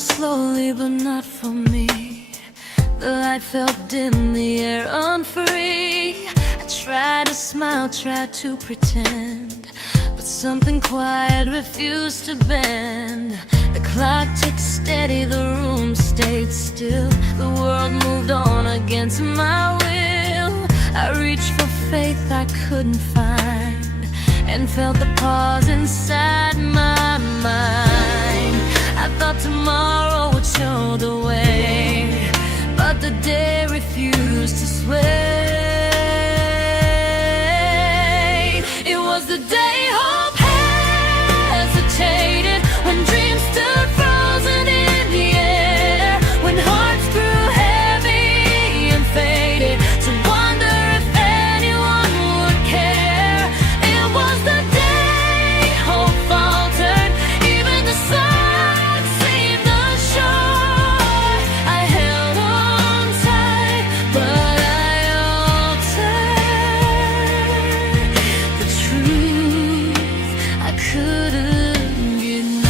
slowly, but not for me. The light felt dim, the air unfree. I tried to smile, tried to pretend, but something quiet refused to bend. The clock ticked steady, the room stayed still. The world moved on against my will. I reached for faith I couldn't find, and felt the pause inside my mind. I thought tomorrow would show the way, but the day refused to sway. It was the day hope hesitated, when dreams stood frozen in the air, when hearts grew heavy and faded, to wonder if anyone would care. It was the day hope faltered, even the sun seemed unsure. I held on tight, but I altered the truth I couldn't ignore.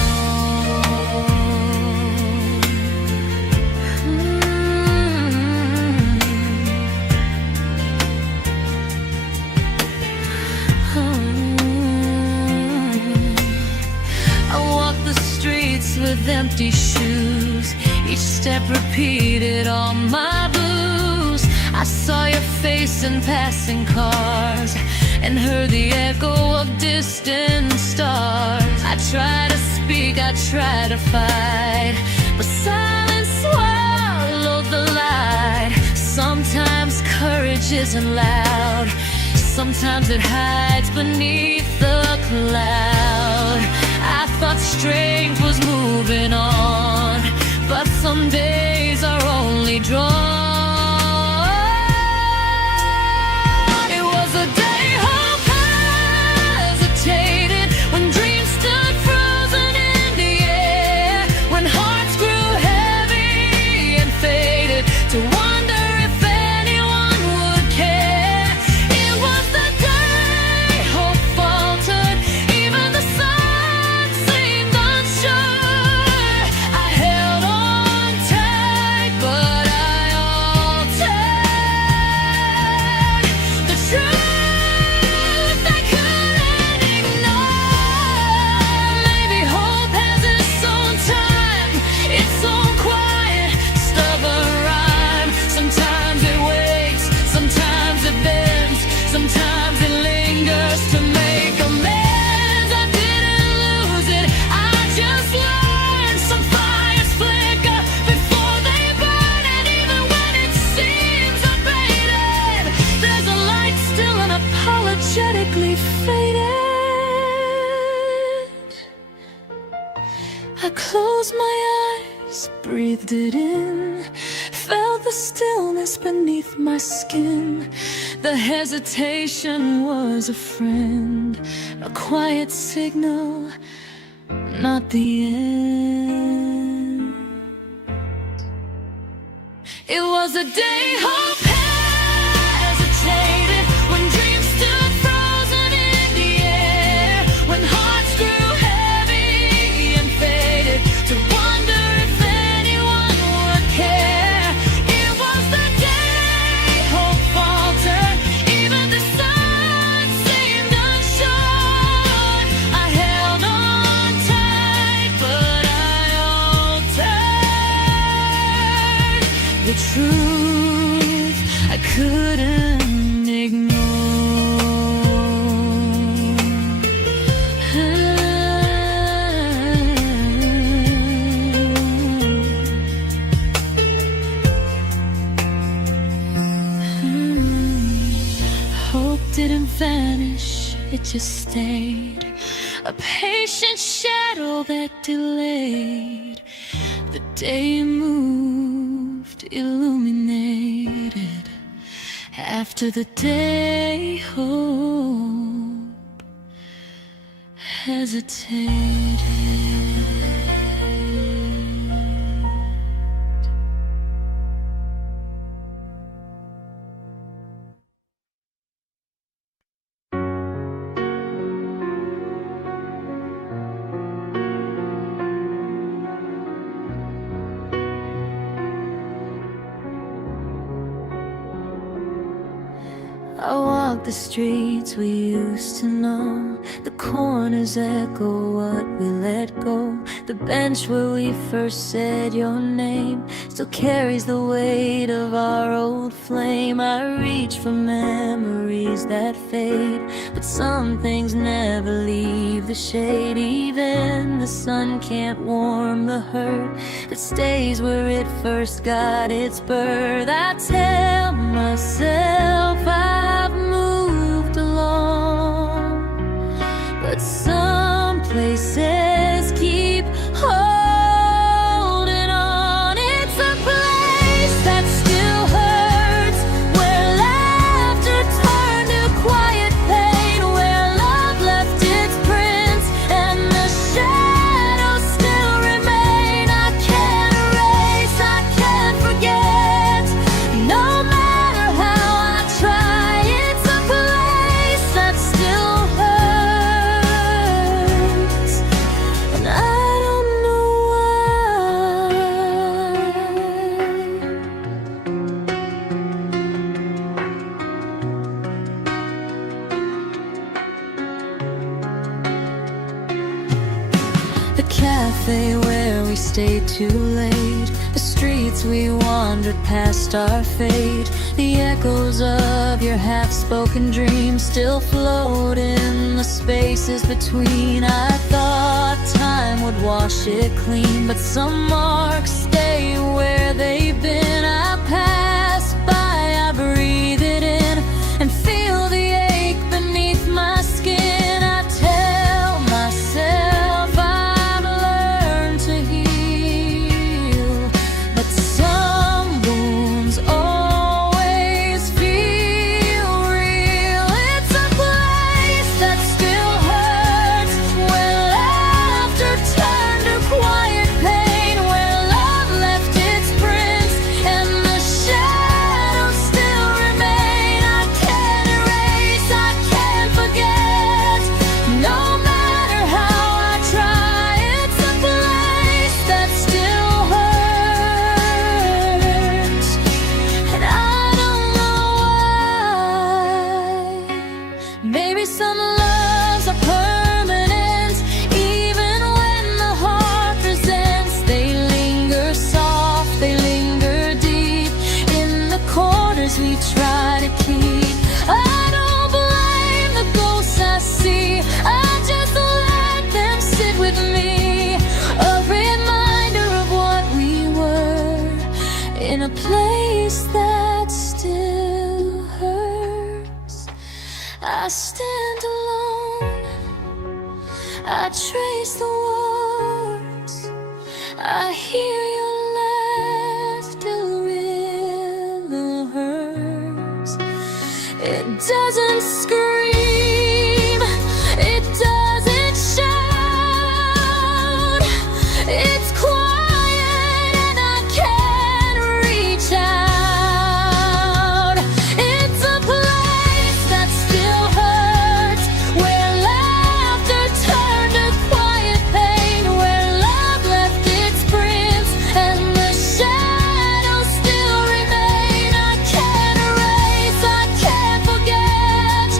I walked the streets with empty shoes. Each step repeated all my blues. I saw your face in passing cars, and heard the echo of distant stars. I tried to speak, I tried to fight, but silence swallowed the light. Sometimes courage isn't loud, sometimes it hides beneath the cloud. I thought strength was moving on, but some days are only drawn. It was a day hope hesitated, when dreams stood frozen in the air, when hearts grew heavy and faded, to wonder if anyone would care. It was the day hope faltered, even the sun seemed unsure. I held on tight, but I altered the truth I couldn't ignore. Maybe hope has its own time, its own quiet, stubborn rhyme. Sometimes it waits, sometimes it bends, sometimes it lingers to make amends. I didn't lose it, I just learned. Some fires flicker before they burn, and even when it seems unfaded, there's a light still unapologetically faded. I closed my eyes, breathed it in, felt the stillness beneath my skin. The hesitation was a friend, a quiet signal, not the end. It was a day hope hesitated, when dreams stood frozen in the air, when hearts grew heavy and faded, to wonder if anyone would care. It was the day hope faltered, even the sun seemed unsure. I held on tight, but I altered the truth I couldn't ignore. Hope didn't vanish, it just stayed, a patient shadow that delayed. The day moved, illuminated, after the day hope hesitated. I walk the streets we used to know. The corners echo what we let go. The bench where we first said your name still carries the weight of our old flame. I reach for memories that fade, but some things never leave the shade. Even the sun can't warm the hurt that stays where it first got its birth. I tell myself I've moved along, but some places keep holding on. It's a place that still hurts, where laughter turned to quiet pain, where love left its prints and the shadows still remain. I can't erase, I can't forget, no matter how I try. It's a place that still hurts, and I don't know why. The cafe where we stayed too late, the streets we wandered past our fate, the echoes of your half-spoken dreams still float in the spaces between. I thought time would wash it clean, but some marks stay where they've been. I pass by, I breathe it in, and feel the ache beneath my skin. I tell myself I've learned to heal, but some wounds always feel real. It's a place that still hurts, where laughter turned to quiet pain, where love left its prints and the shadows still remain. I can't erase, I can't forget, no matter how I try. It's a place that still hurts, and I don't know why. Maybe some loves are permanent, even when the heart resents. They linger soft, they linger deep in the corners we try to keep. I don't blame the ghosts I see, I just let them sit with me. A reminder of what we were, in a place that still hurts. I stand alone, I trace the words, I hear your laughter rhythm hurts. It doesn't scream, it doesn't shout, it's quiet and I can't reach out. It's a place that still hurts, where laughter turned to quiet pain, where love left its prints and the shadows still remain. I can't erase, I can't forget,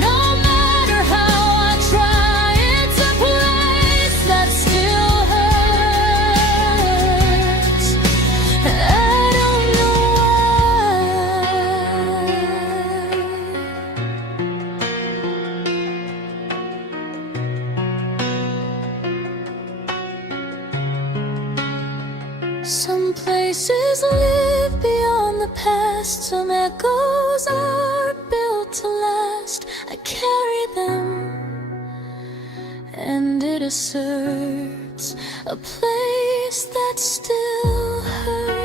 no matter how I try. It's a place that still hurts, and I don't know why. Some places live beyond the past, some echoes are built to last. I carry them, and it asserts a place that still hurts.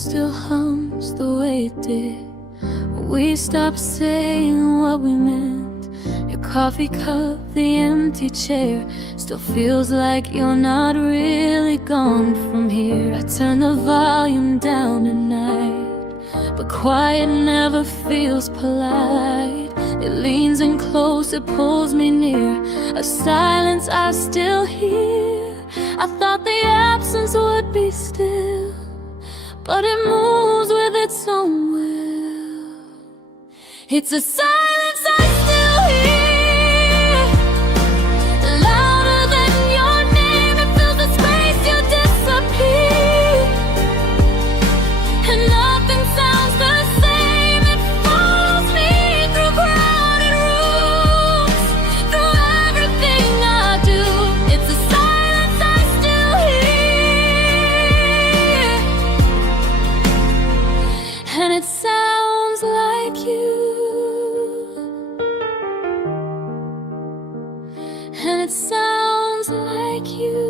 still hums the way it did. We stopped saying what we meant. Your coffee cup, the empty chair, still feels like you're not really gone from here. I turn the volume down at night, but quiet never feels polite. It leans in close, it pulls me near, a silence I still hear. I thought the absence would be still, but it moves with its own will. It's a silence I still hear, louder than your name. It fills the space you disappear, and nothing sounds the same. It follows me through crowded rooms, through everything I do. It's a silence I still hear, and it sounds like you. And it sounds like you.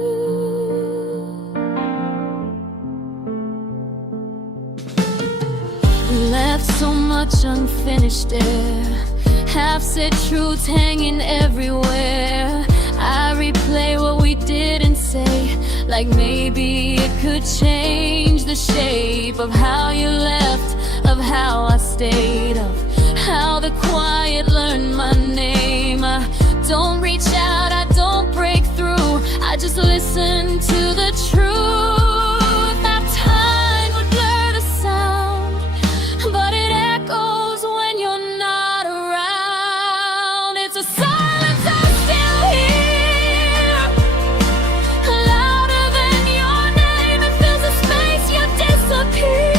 Left so much unfinished there, half-said truths hanging everywhere. I replay what we didn't say, like maybe it could change the shape of how you left, of how I stayed, of how the quiet learned my name. I don't reach out, I don't break through, I just listen to the truth. That time would blur the sound, but it echoes when you're not around. It's a silence I still hear, louder than your name. It fills the space you disappear,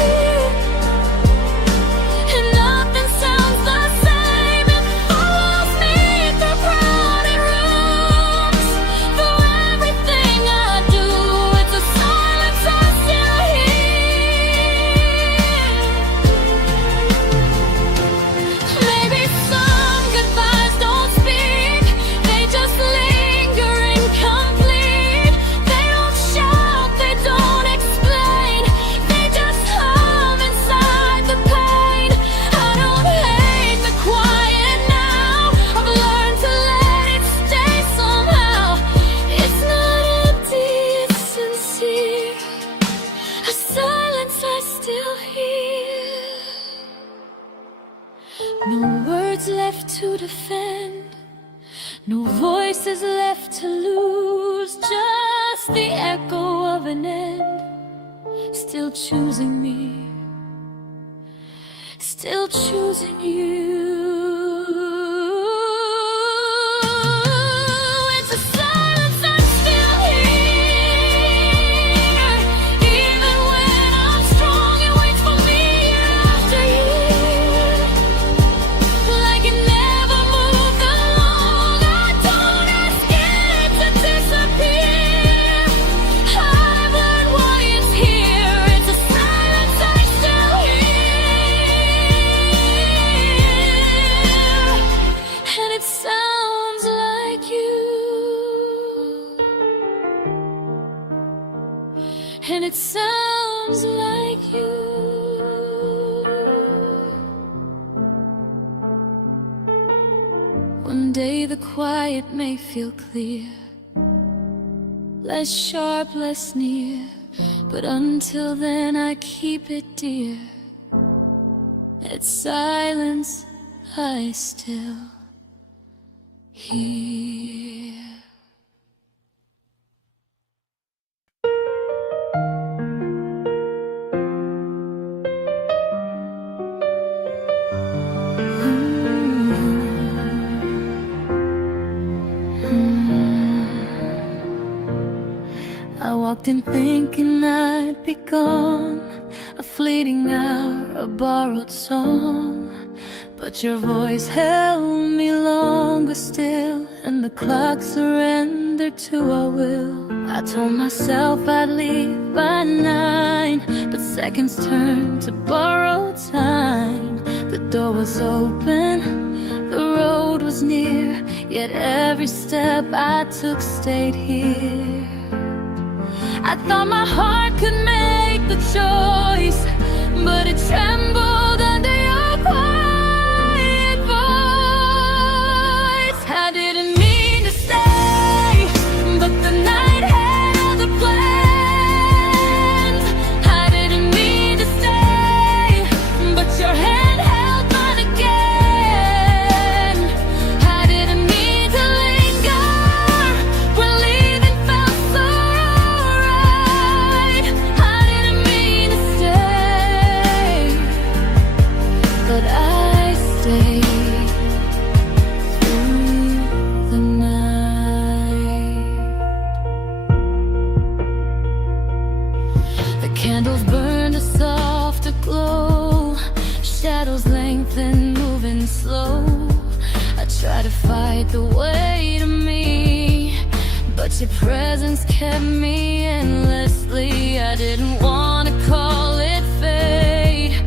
and nothing sounds the same. It follows me through crowded rooms, through everything I do. It's a silence I still hear. Maybe some goodbyes don't speak, they just linger incomplete. They don't shout, they don't explain, they just hum inside the pain. I don't hate the quiet now, I've learned to let it stay somehow. It's not empty, it's sincere, a silence I still hear. No words left to defend, no voices left to lose, just the echo of an end, still choosing me, still choosing you. It's a silence I still hear, even when I'm strong, it waits for me year after year, like it never moved along. I don't ask it to disappear, I've learned why it's here. It's a silence I still hear, and it sounds like you, and it sounds like you. One day the quiet may feel clear, less sharp, less near, but until then I keep it dear. It's silence I still hear. I walked in thinking I'd be gone, a fleeting hour, a borrowed song. But your voice held me longer still, and the clock surrendered to our will. I told myself I'd leave by 9, but seconds turned to borrowed time. The door was open, the road was near, yet every step I took stayed here. I thought my heart could make the choice, but it trembled under your quiet voice. I didn't mean to stay, but the night had other plans. I didn't mean to stay, but your hand held mine again. I didn't mean to linger when leaving felt so right. I didn't mean to stay, but I stayed through the night. The candles burned a softer glow, shadows lengthened, moving slow. I tried to fight the weight of me, but your presence kept me endlessly. I didn't want to call it fate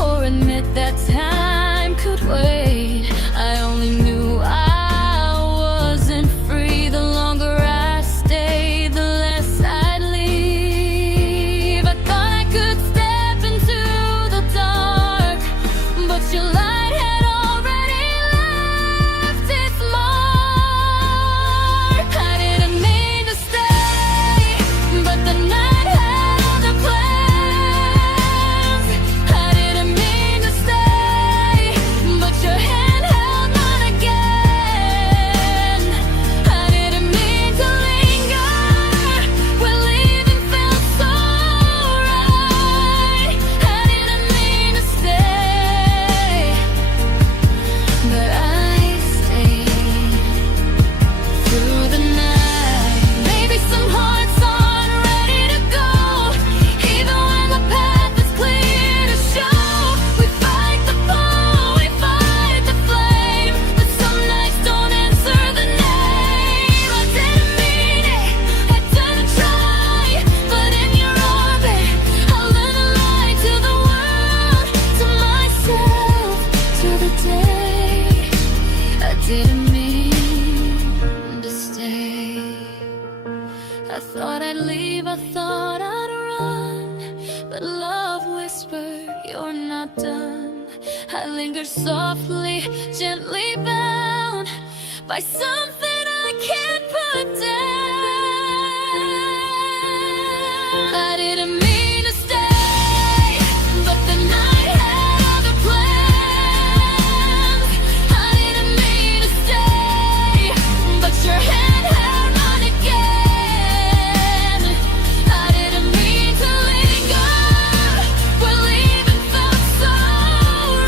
or admit that time could wait. I only knew I wasn't free. The longer I stayed, the less I'd leave. I thought I could step into the dark, but your light had already left its mark. I didn't mean to stay, but the night had other plans. I didn't mean to stay, but your hand held mine again. I didn't mean to linger when leaving felt so right. I didn't mean to stay, but I stayed through the night. Maybe some hearts aren't ready to go, even when the path is clear to show. We fight the pull, we fight the flame, but some nights don't answer the name. I didn't mean it, I didn't try, but in your orbit I learned to lie to the world, to myself, to the day. I didn't mean to stay. I thought I'd leave, I thought I'd run, but love whispered, you're not done. I lingered softly, gently bound by something I can't put down. I didn't mean to stay, but the night had other plans. I didn't mean to stay, but your hand held mine again. I didn't mean to linger when leaving felt so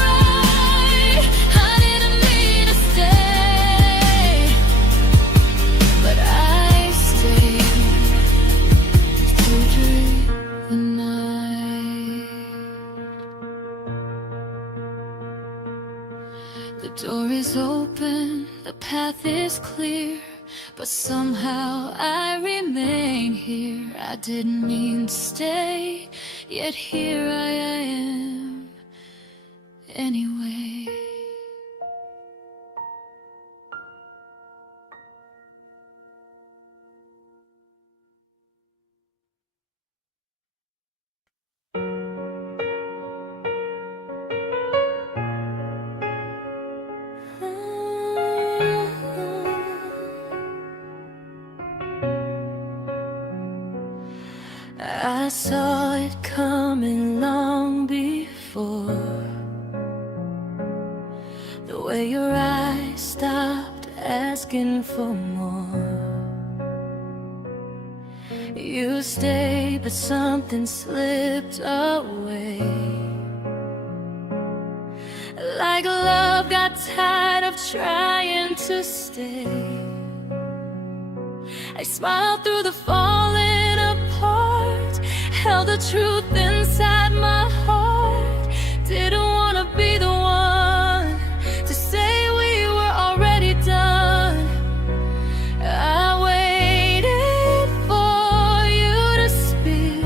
right. I didn't mean to stay, but I stayed through the night. The door is open, the path is clear, but somehow I remain here. I didn't mean to stay, yet here I am anyway. I saw it coming long before. The way your eyes stopped asking for more. You stayed, but something slipped away. Like love got tired of trying to stay. I smiled through the falling apart, held the truth inside my heart. Didn't wanna be the one to say we were already done. I waited for you to speak,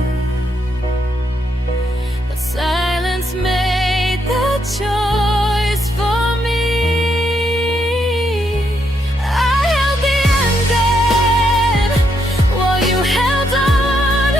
but silence made the choice for me. I held the ending while you held on.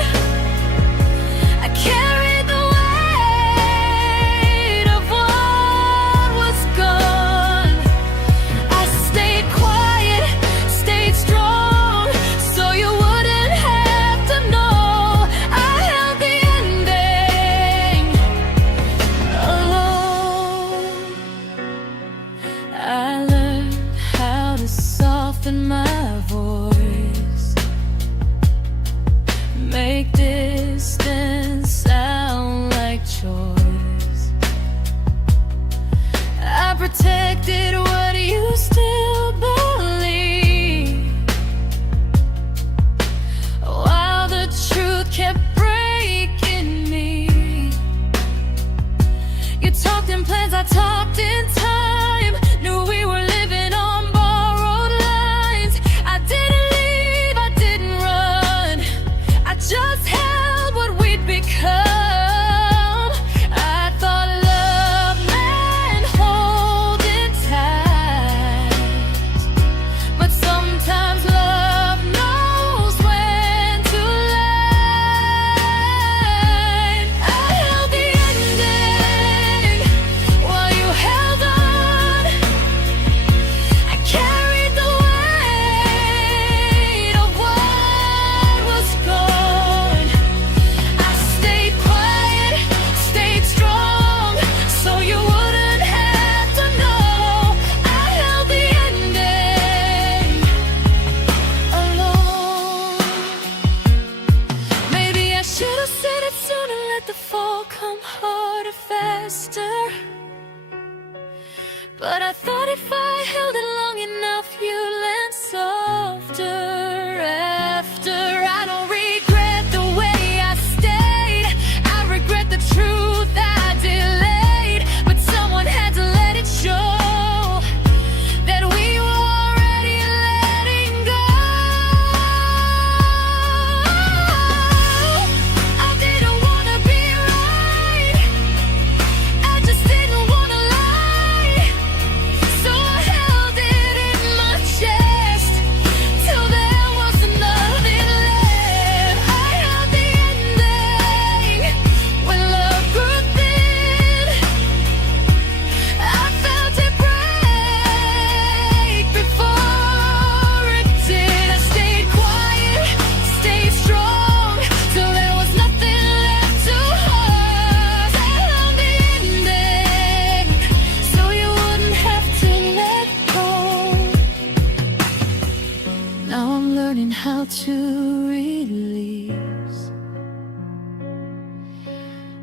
learning how to release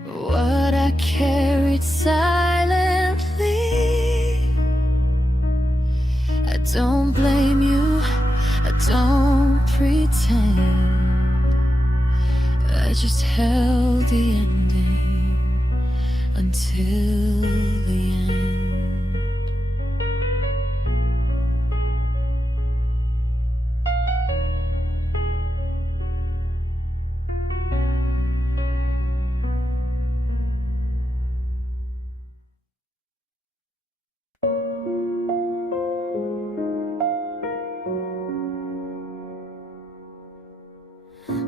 what I carried silently. I don't blame you, I don't pretend. I just held the ending until the end.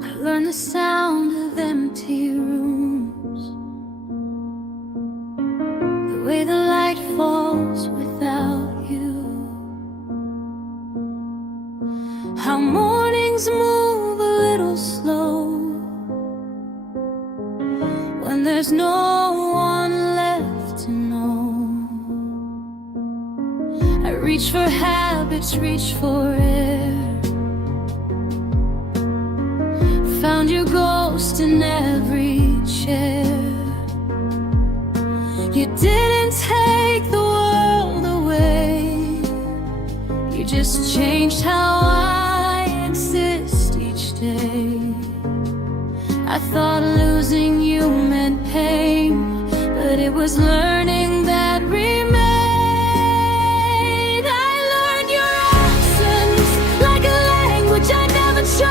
I learned the sound of empty rooms, the way the light falls without you, how mornings move a little slow when there's no one left to know. I reach for habits, reach for air, found your ghost in every chair. You didn't take the world away, you just changed how I exist each day. I thought losing you meant pain, but it was learning that remained. I learned your absence like a language I never chose.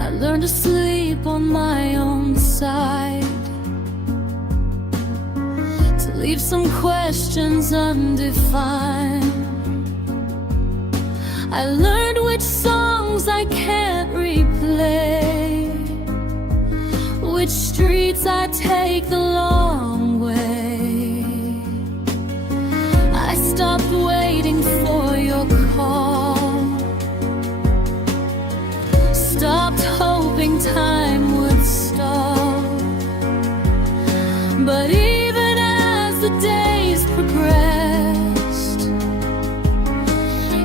I learned to sleep on my own side, to leave some questions undefined. I learned which songs I can't replay, which streets I take the long way. I stopped waiting for your call, stopped hoping time would stall. But even as the days progressed,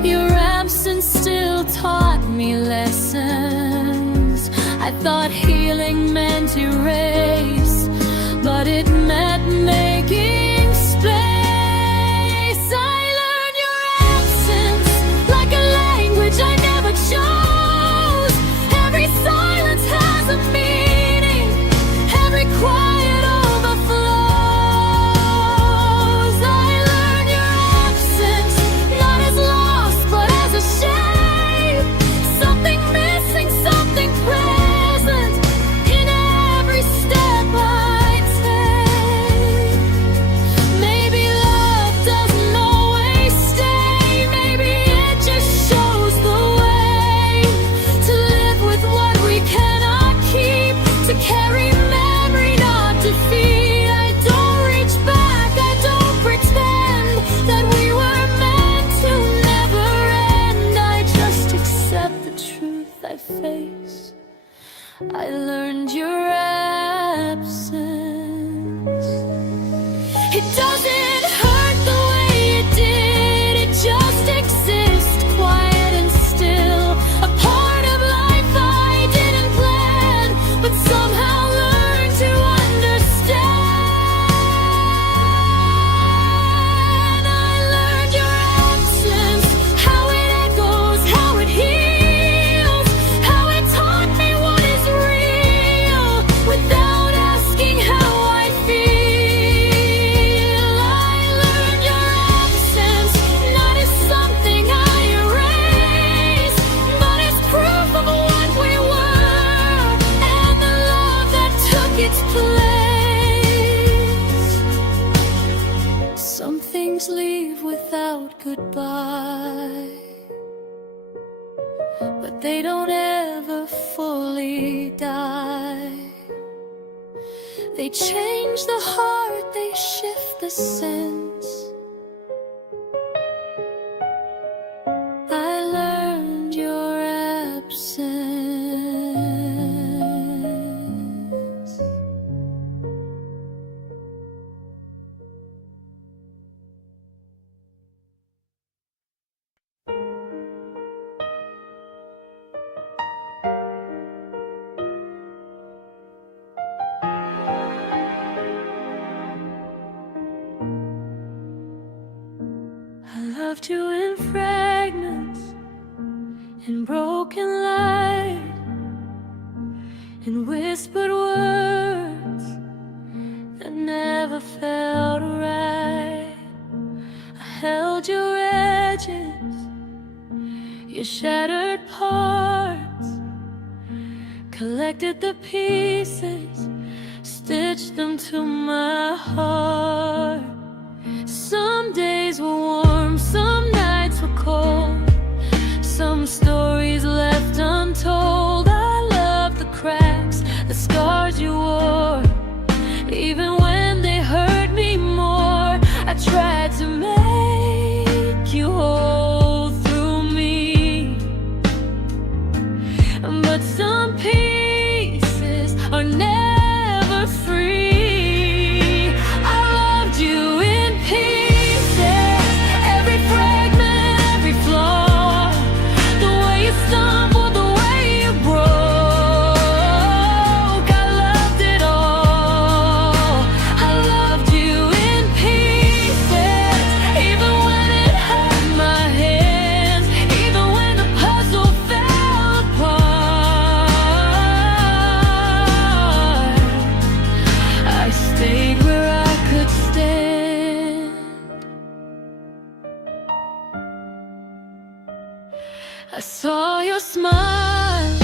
your absence still taught me lessons I thought healing meant erase, but it meant making space. I learned your absence like a language I never chose. Every silence has a meaning, every quiet overflows. I learned your absence not as lost but as a shame, something missing, something present in every step I take. Maybe love doesn't always stay, maybe it just shows the way to live with what we cannot keep, to carry memory, not defeat. I don't reach back, I don't pretend that we were meant to never end. I just accept the truth I face. I learned your absence. It doesn't hurt the way it did, it just exists quiet and still, a part of life I didn't plan, but somehow learned to understand. I learned your absence, how it echoes, how it heals, how it taught me what is real. but they don't ever fully die. They change the heart, they shift the sense. I learned your absence. I loved you in fragments, in broken light, in whispered words that never felt right. I held your edges, your shattered parts, collected the pieces, stitched them to my heart. Some days were warm, some nights were cold, some stories left untold. I love the cracks, the scars you wore, even when they hurt me more. I tried to make you whole through me, but some pieces are never free. I loved you in pieces, every fragment, every flaw, the way you stumbled, the way you broke. I loved it all. I loved you in pieces, even when it hurt my hands, even when the puzzle fell apart. I stayed where I could stand. I saw your smile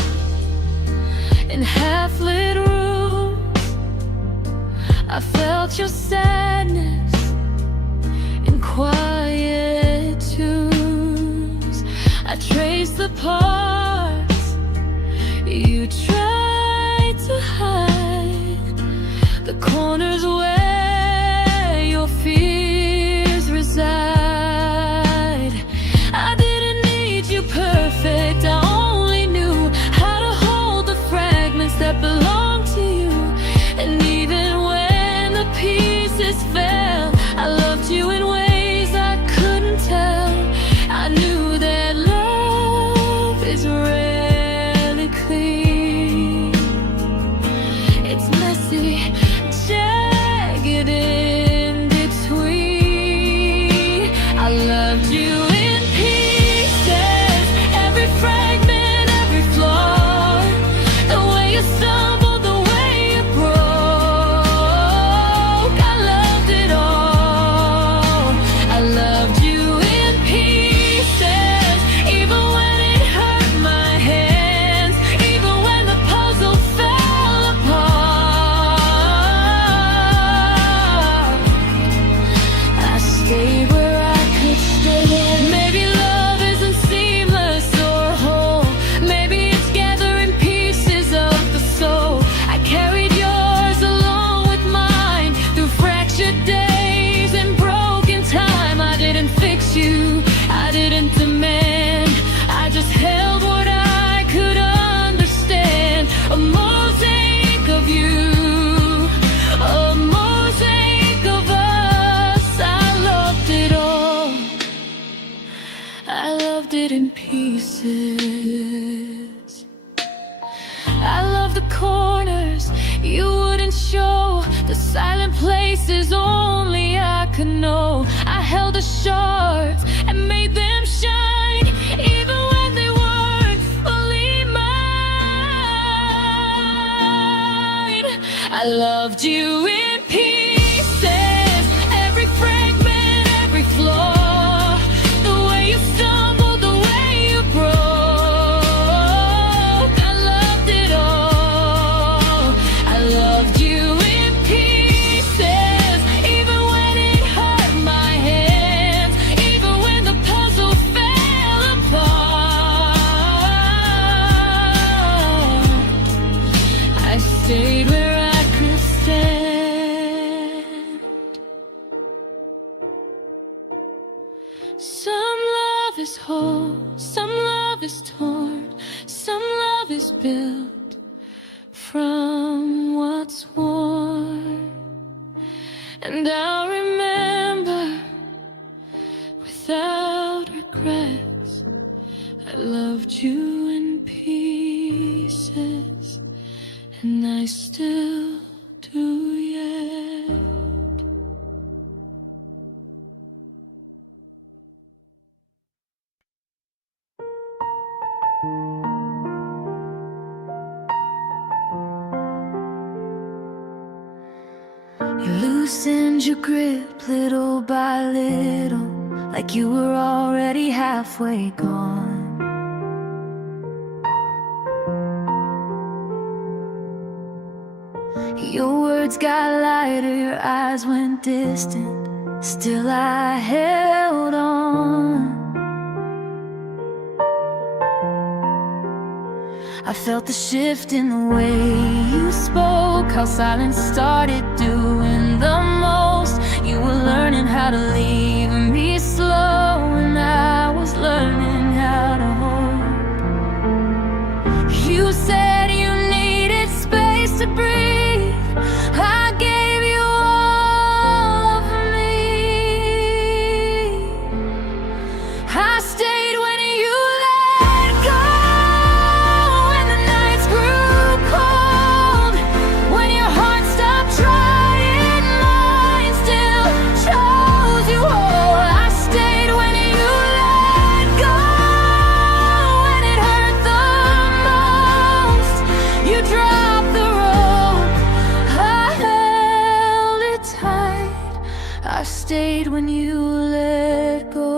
in half-lit rooms. I felt your sadness in quiet tunes. I traced the parts you tried to hide, the corners where your fears reside. I didn't need you perfect, I only knew how to hold the fragments that belong to you. And even when the pieces fell, I loved you in ways I couldn't tell. I knew that love is rarely clean. It's messy, jagged in between. I loved you in pieces, every fragment, every flaw, the way you stumbled, the way you broke. I loved it all. I loved you in pieces, even when it hurt my hands, even when the puzzle fell apart. I stayed where I could stay. Maybe love isn't seamless or whole, maybe it's gathering pieces of the soul. I carried yours along with mine through fractured days and broken time. I didn't fix you, I didn't demand, I just held what I could understand. A mosaic of you, a mosaic of us. I loved it all. I loved it in pieces. I love the corners you wouldn't show, the silent places only I could know. I held the shards and made them shine, even when they weren't fully mine. I loved you in pieces, every fragment, every flaw, the way you stumbled, the way you broke. I loved it all. I loved you in pieces, even when it hurt my hands, even when the puzzle fell apart. built from what's worn. And I'll remember without regrets, I loved you in pieces, and I still do yet. You loosened your grip little by little, like you were already halfway gone. Your words got lighter, your eyes went distant, still I held on. I felt the shift in the way you spoke, how silence started doing the most. You were learning how to leave me slow, and I was learning how to hold. You said you needed space to breathe. I gave you all of me. I stayed when you let go, when the nights grew cold, when your heart stopped trying, mine still chose you whole. I stayed when you let go, when it hurt the most. You dropped the rope, I held it tight. I stayed when you let go.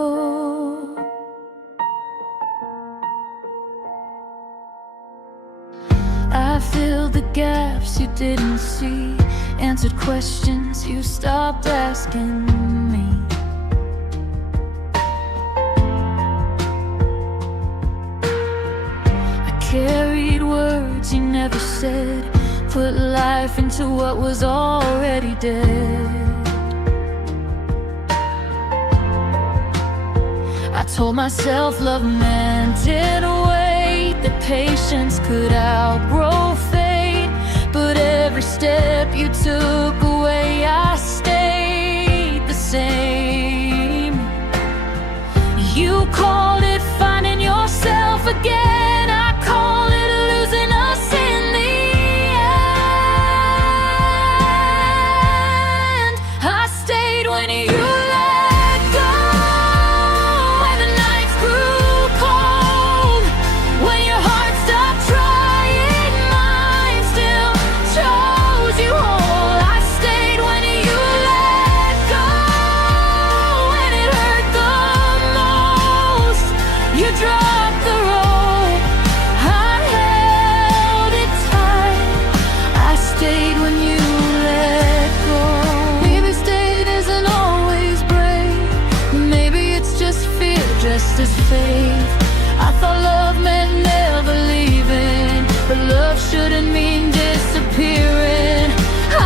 I filled the gaps you didn't see, answered questions you stopped asking me. I carried words you never said, put life into what was already dead. I told myself love meant it wait, that patience could outgrow fate. But every step you took away, I stayed the same. You called it finding yourself again, I call it losing us in the end. I stayed when you as faith. I thought love meant never leaving, but love shouldn't mean disappearing.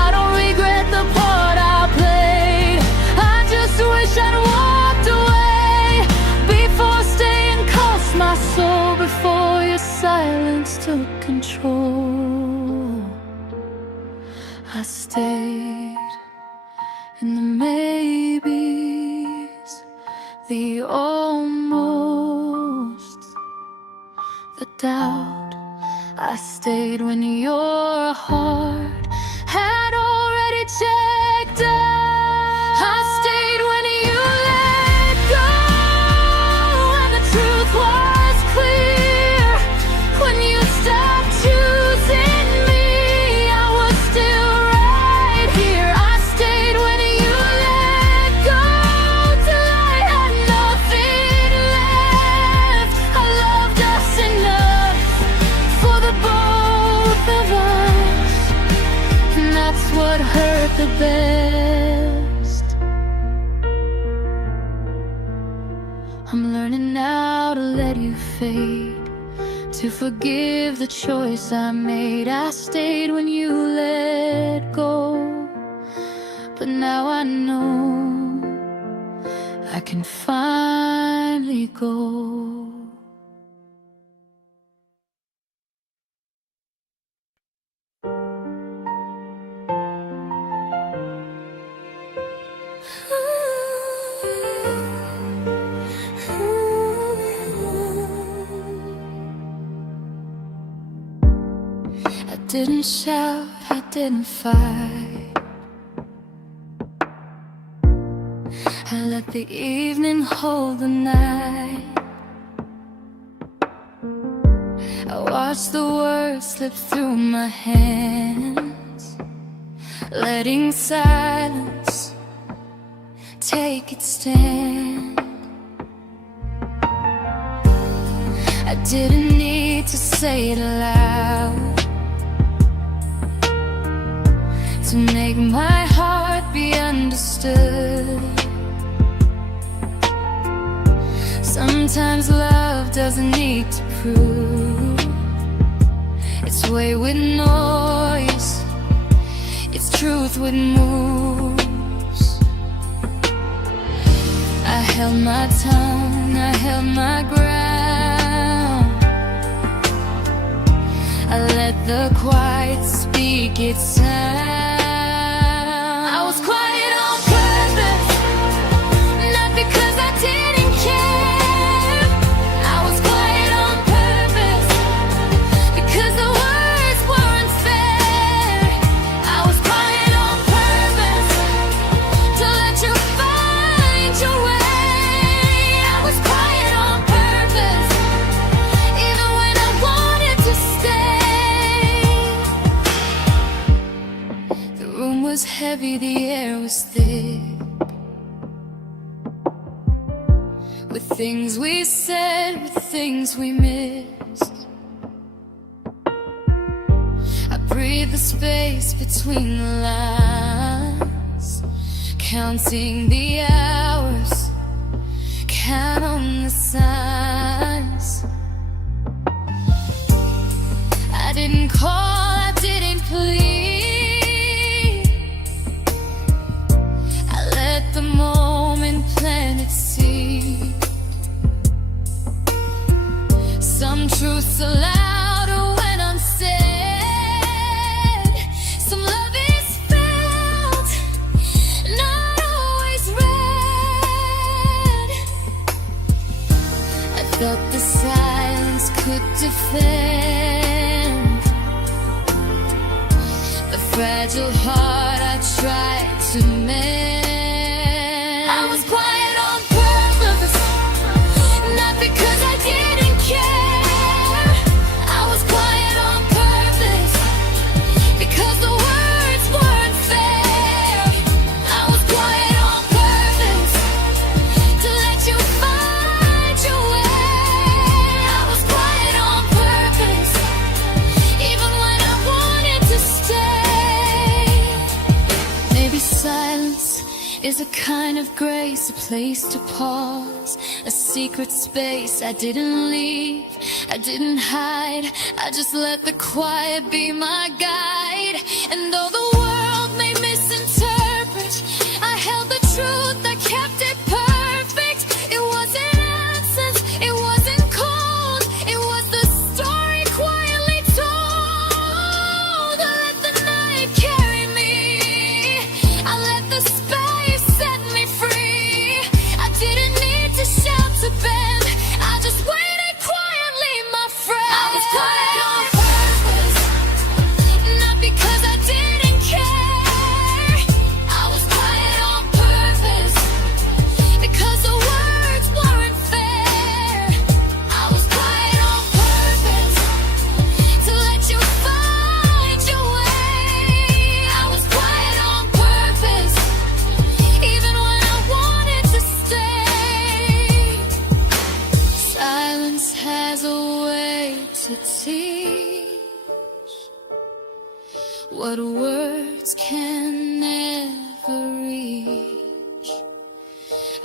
I don't regret the part I played, I just wish I'd walked away before staying close my soul, before your silence took control. I stayed in the maybes, the almost, the doubt. I stayed when your heart had already checked out. I stayed when you let go, when the truth was clear, when you stopped choosing me, I was still right here. I stayed when you let go, till I had nothing left. I loved us enough for the both of us, and that's what hurt the best. I'm learning now to let you fade, to forgive the choice I made. I stayed when you let go, but now I know I can finally go. didn't shout, I didn't fight. I let the evening hold the night. I watched the words slip through my hands, letting silence take its stand. I didn't need to say it aloud to make my heart be understood. Sometimes love doesn't need to prove its way with noise, its truth with moves. I held my tongue, I held my ground. I let the quiet speak its sound. I was quiet on purpose, not because I didn't care. I was quiet on purpose, because the words weren't fair. I was quiet on purpose, to let you find your way. I was quiet on purpose, even when I wanted to stay. The room was heavy, the air was thick, with things we said, with things we missed. I breathed the space between the lines, counting the hours, count on the signs. I didn't call, I didn't plead. I let the moment plant its seed. Some truths are louder when unsaid. Some love is felt, not always read. I thought the silence could defend the fragile heart I tried to mend. I was quiet on purpose, not because I didn't care. I was quiet on purpose, because the words weren't fair. I was quiet on purpose, to let you find your way. I was quiet on purpose, even when I wanted to stay. Maybe silence is a kind of grace, a place to pause, a secret space. I didn't leave, I didn't hide, I just let the quiet be my guide. And though the world may misinterpret, I held the truth, I kept it perfect. It wasn't absence, it wasn't cold, it was the story quietly told. I let the night carry me, I let the space set me free. I didn't need to shout to bend, I just waited quietly, my friend. I was quiet on purpose, not because I didn't care. I was quiet on purpose, because the words weren't fair. I was quiet on purpose, to let you find your way. I was quiet on purpose, even when I wanted to stay. Silence has a way to teach what words can never reach.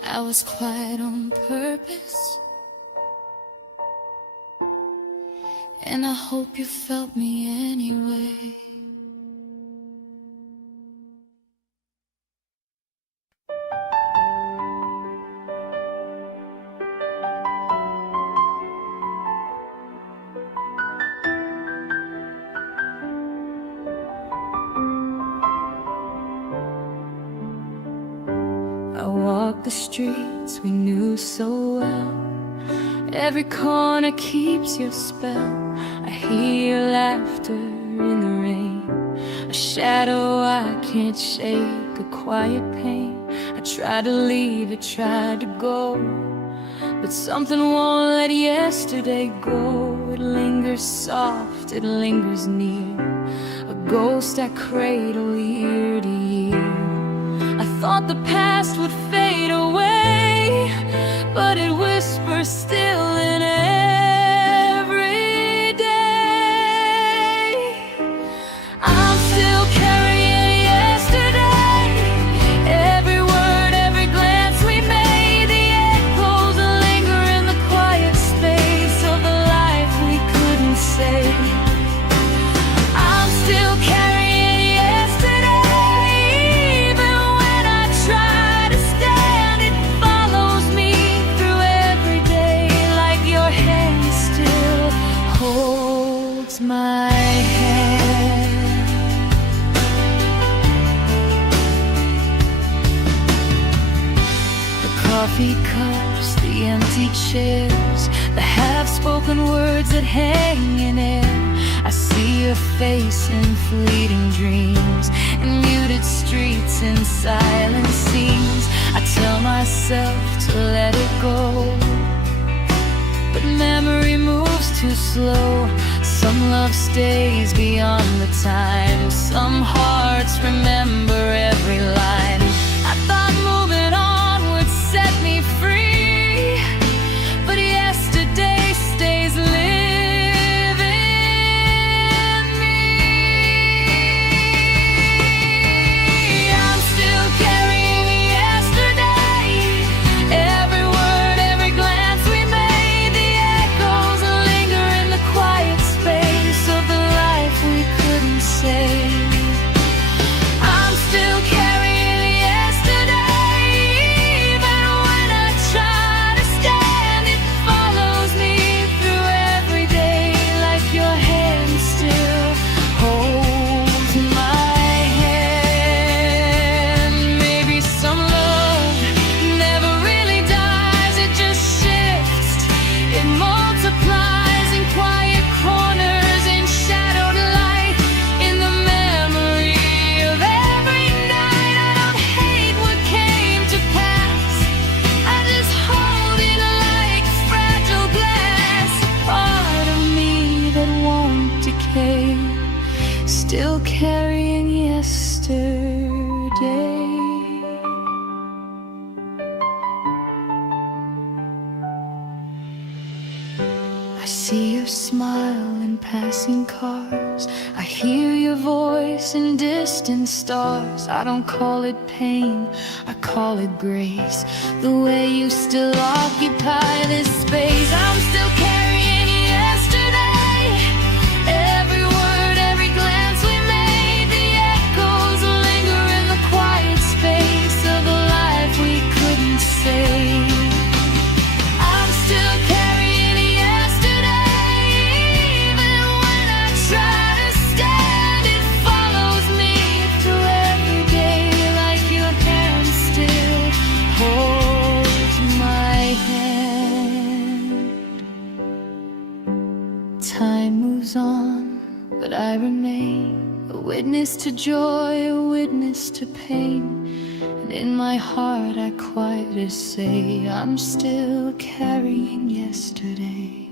I was quiet on purpose, and I hope you felt me anyway. I walk the streets we knew so well. Every corner keeps your spell. I hear your laughter in the rain, a shadow I can't shake, a quiet pain. I tried to leave it, tried to go, but something won't let yesterday go. It lingers soft, it lingers near, a ghost I cradle year to year. I thought the past would fade away, but it whispers still in every day. I'm still carrying yesterday, every word, every glance we made. The echoes linger in the quiet space of the life we couldn't save. I'm still carrying yesterday, even when I try to stand. It follows me through every day, like your hand still holds my hand. The coffee cups, the empty chairs, the half-spoken words that hang in air. I see your face in fleeting dreams, in muted streets, in silent scenes. I tell myself to let it go, but memory moves too slow. Some love stays beyond the time, some hearts remember every line. I thought moving on would set me free, but yesterday stays living in me. I'm still carrying yesterday, every word, every glance we made. The echoes linger in the quiet space of the life we couldn't save. I'm still carrying yesterday, even when I try to stand. It follows me through every day, like your hand still holds my hand. Maybe some love never really dies, it just shifts, it multiplies in quiet corners, in shadowed light, in the memory of every night. I don't hate what came to pass, I just hold it like fragile glass, a part of me that won't decay, still carrying yesterday. I see your smile in passing cars, I hear your voice in distant stars. I don't call it pain, I call it grace, the way you still occupy this space. I'm still carrying yesterday, every word, every glance we made. The echoes linger in the quiet space of the life we couldn't save. I'm still carrying yesterday, even when I try to stand. It follows me through every day, like your hand still holds my hand. Time moves on, but I remain a witness to joy, a witness to pain. And in my heart I quietly say, I'm still carrying yesterday.